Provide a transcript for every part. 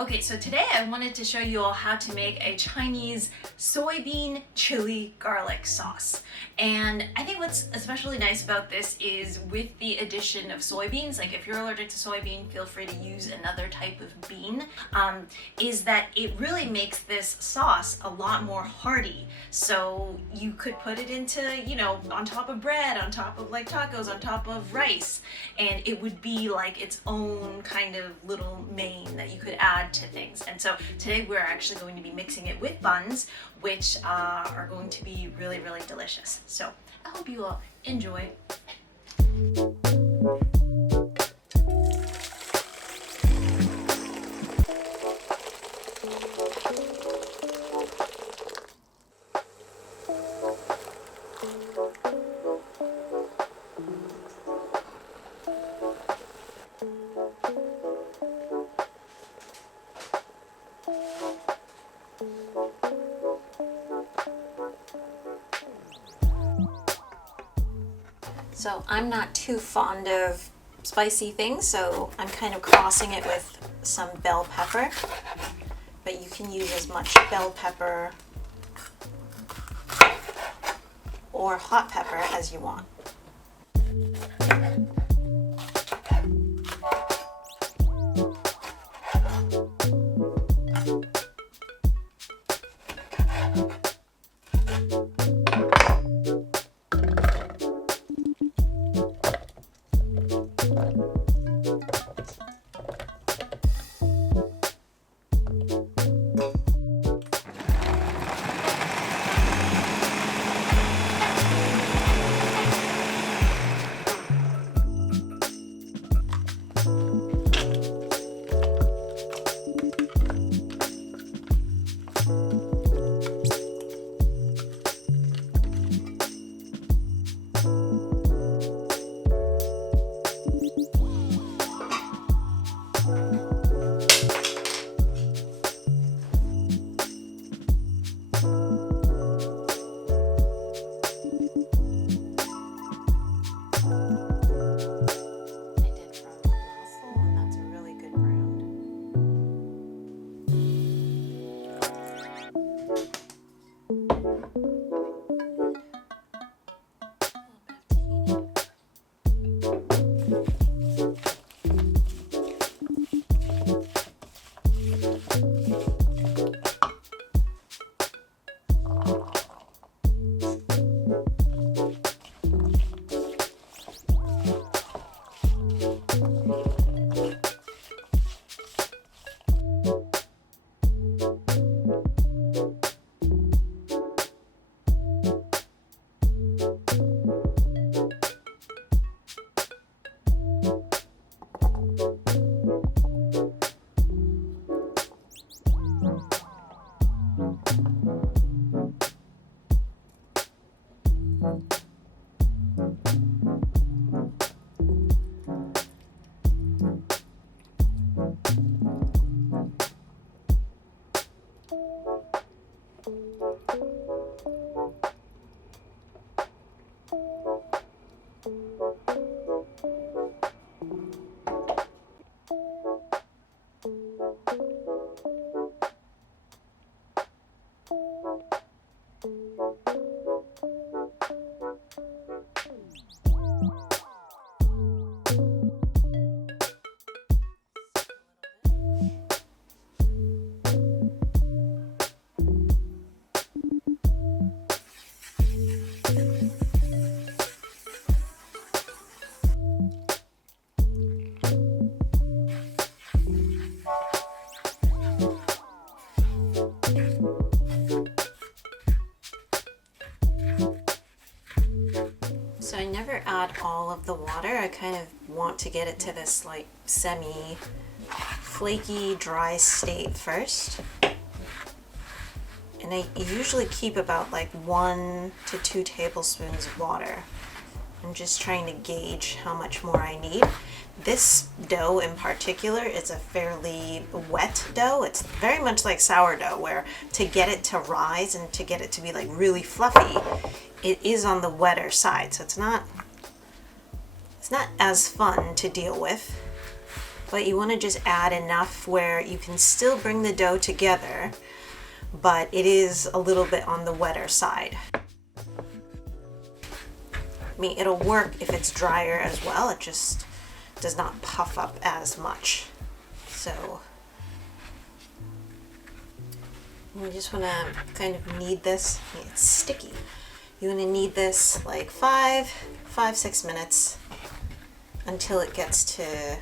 Okay, so today I wanted to show you all how to make a Chinese soybean chili garlic sauce. And I think what's especially nice about this is with the addition of soybeans, like if you're allergic to soybean, feel free to use another type of bean, is that it really makes this sauce a lot more hearty. So you could put it into, you know, on top of bread, on top of like tacos, on top of rice, and it would be like its own kind of little main that you could add to things. And so today we're actually going to be mixing it with buns, which are going to be really, really delicious. So I hope you all enjoy. So I'm not too fond of spicy things, so I'm kind of crossing it with some bell pepper, but you can use as much bell pepper or hot pepper as you want. So I never add all of the water. I kind of want to get it to this like semi-flaky, dry state first. And I usually keep about like 1 to 2 tablespoons of water. I'm just trying to gauge how much more I need. This dough in particular is a fairly wet dough. It's very much like sourdough, where to get it to rise and to get it to be like really fluffy, it is on the wetter side. So it's not as fun to deal with, but you want to just add enough where you can still bring the dough together, but it is a little bit on the wetter side. I mean, it'll work if it's drier as well. It just does not puff up as much. So you just want to kind of knead this. It's sticky. You want to knead this like 5-6 minutes until it gets to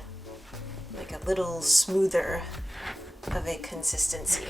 like a little smoother of a consistency.